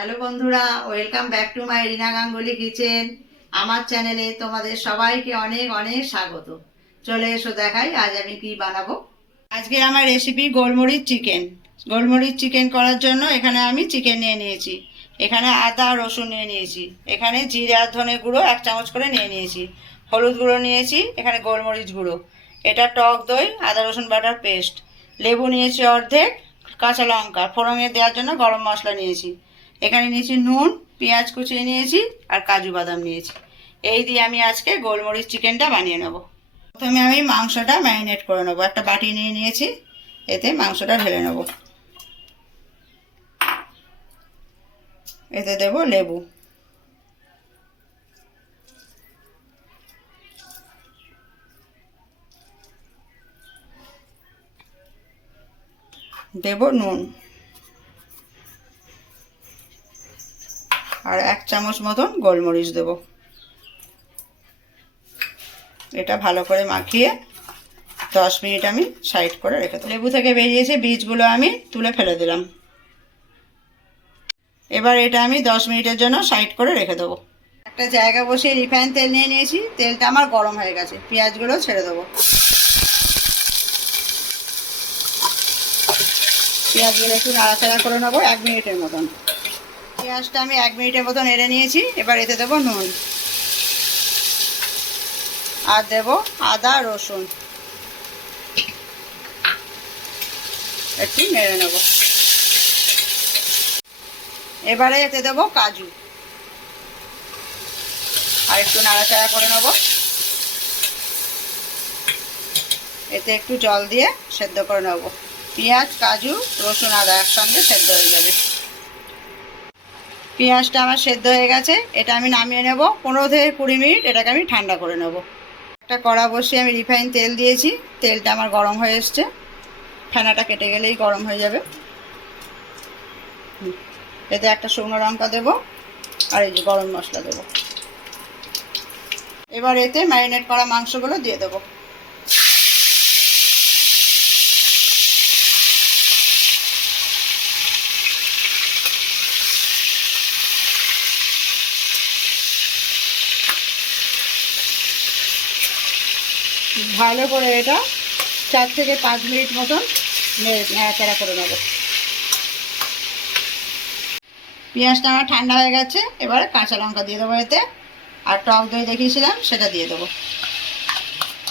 Hello বন্ধুরা, welcome back to my Rina Ganguly kitchen. আমার চ্যানেলে তোমাদের সবাইকে অনেক অনেক স্বাগত। চলে এসো দেখাই আজ আমি কি বানাবো। আজকে আমার রেসিপি গোলমরিচ চিকেন। গোলমরিচ চিকেন করার জন্য এখানে আমি চিকেন নিয়ে নিয়েছি, এখানে আদা রসুন নিয়ে নিয়েছি, এখানে জিরে আর ধনে গুঁড়ো 1 চামচ করে নিয়ে নিয়েছি, হলুদ গুঁড়ো নিয়েছি, এখানে গোলমরিচ গুঁড়ো, এটা টক দই, আদা রসুন বাটার পেস্ট, লেবু নিয়েছি অর্ধেক, কাঁচা লঙ্কা, ফোড়নে দেওয়ার জন্য গরম মশলা নিয়েছি, এখানে নিয়েছি নুন, পেঁয়াজ কুচিয়ে নিয়েছি আর কাজু বাদাম নিয়েছি। এই দিয়ে আমি আজকে গোলমরিচ চিকেনটা বানিয়ে নেব। প্রথমে আমি মাংসটা ম্যারিনেট করে নেবো। একটা বাটি নিয়ে নিয়েছি, এতে মাংসটা ঢেলে নেব। এতে দেব লেবু, দেব নুন আর 1 চামচ মতন গোলমরিচ দেব। এটা ভালো করে মাখিয়ে 10 মিনিট আমি সাইড করে রেখে দেবো। লেবু থেকে বেরিয়েছে বীজগুলো আমি তুলে ফেলে দিলাম। এবার এটা আমি 10 মিনিটের জন্য সাইড করে রেখে দেবো। একটা জায়গা বসিয়ে রিফাইন তেল নিয়ে নিয়েছি, তেলটা আমার গরম হয়ে গেছে, পেঁয়াজগুলো ছেড়ে দেবো। পেঁয়াজগুলো একটু নাড়াচাড়া করে নেবো 1 মিনিটের মতন। পেঁয়াজটা আমি 1 মিনিটের মতন নেড়ে নিয়েছি। এবার এতে দেবো নুন আর দেব আদা রসুন, একটু নেড়ে নেব। এবারে এতে দেবো কাজু আর একটু নাড়াচাড়া করে নেব। এতে একটু জল দিয়ে সেদ্ধ করে নেব। পেঁয়াজ কাজু রসুন আদা একসঙ্গে সেদ্ধ হয়ে যাবে। পেঁয়াজটা আমার সেদ্ধ হয়ে গেছে, এটা আমি নামিয়ে নেব। 15 থেকে 20 মিনিট এটাকে আমি ঠান্ডা করে নেব। একটা কড়া বসিয়ে আমি রিফাইন তেল দিয়েছি, তেলটা আমার গরম হয়ে এসছে, ফেনাটা কেটে গেলেই গরম হয়ে যাবে। এতে একটা শুকনো লঙ্কা দেবো আর এই যে গরম মশলা দেবো। এবার এতে ম্যারিনেট করা মাংসগুলো দিয়ে দেবো। ভালো করে এটা 4 থেকে 5 মিনিট মতন নাড়াচাড়া করে নেব। পেঁয়াজটা আমার ঠান্ডা হয়ে গেছে, এবারে কাঁচা লঙ্কা দিয়ে দেবো এতে, আর টক দই দেখিয়েছিলাম সেটা দিয়ে দেবো।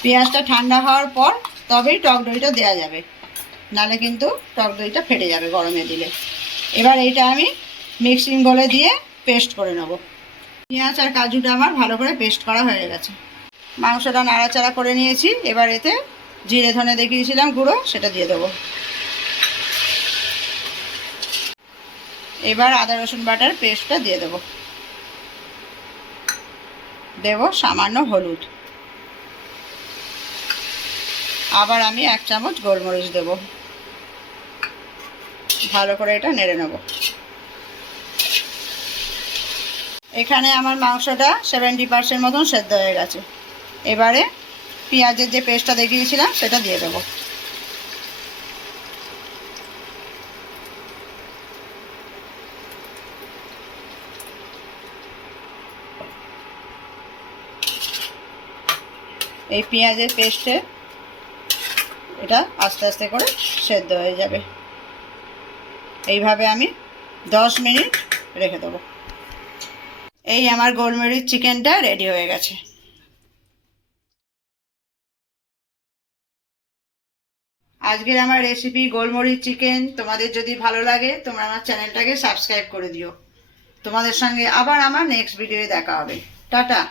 পেঁয়াজটা ঠান্ডা হওয়ার পর তবেই টক দইটা দেওয়া যাবে, নাহলে কিন্তু টক দইটা ফেটে যাবে গরমে দিলে। এবার এইটা আমি মিক্সিং বলে দিয়ে পেস্ট করে নেব। পেঁয়াজ আর কাজুটা আমার ভালো করে পেস্ট করা হয়ে গেছে। মাংসটা নাড়াচাড়া করে নিয়েছি, এবার এতে জিরে ধনে দেখিয়েছিলাম গুঁড়ো সেটা দিয়ে দেবো। এবার আদা রসুন বাটার পেস্টটা দিয়ে দেবো। দেব সামান্য হলুদ, আবার আমি 1 চামচ গোলমরিচ দেব। ভালো করে এটা নেড়ে নেব। এখানে আমার মাংসটা 70% মতন সেদ্ধ হয়ে গেছে। এবারে পেঁয়াজের যে পেস্টটা দেখিয়েছিলাম সেটা দিয়ে দেবো। এই পেঁয়াজের পেস্টে এটা আস্তে আস্তে করে সেদ্ধ হয়ে যাবে। এইভাবে আমি 10 মিনিট রেখে দেবো। এই আমার গোলমরিচ চিকেনটা রেডি হয়ে গেছে। আজকের আমার রেসিপি গোলমরিচ চিকেন তোমাদের যদি ভালো লাগে তোমরা আমার চ্যানেলটাকে সাবস্ক্রাইব করে দিও। তোমাদের সঙ্গে আবার আমার নেক্সট ভিডিওয়ে দেখা হবে। টাটা।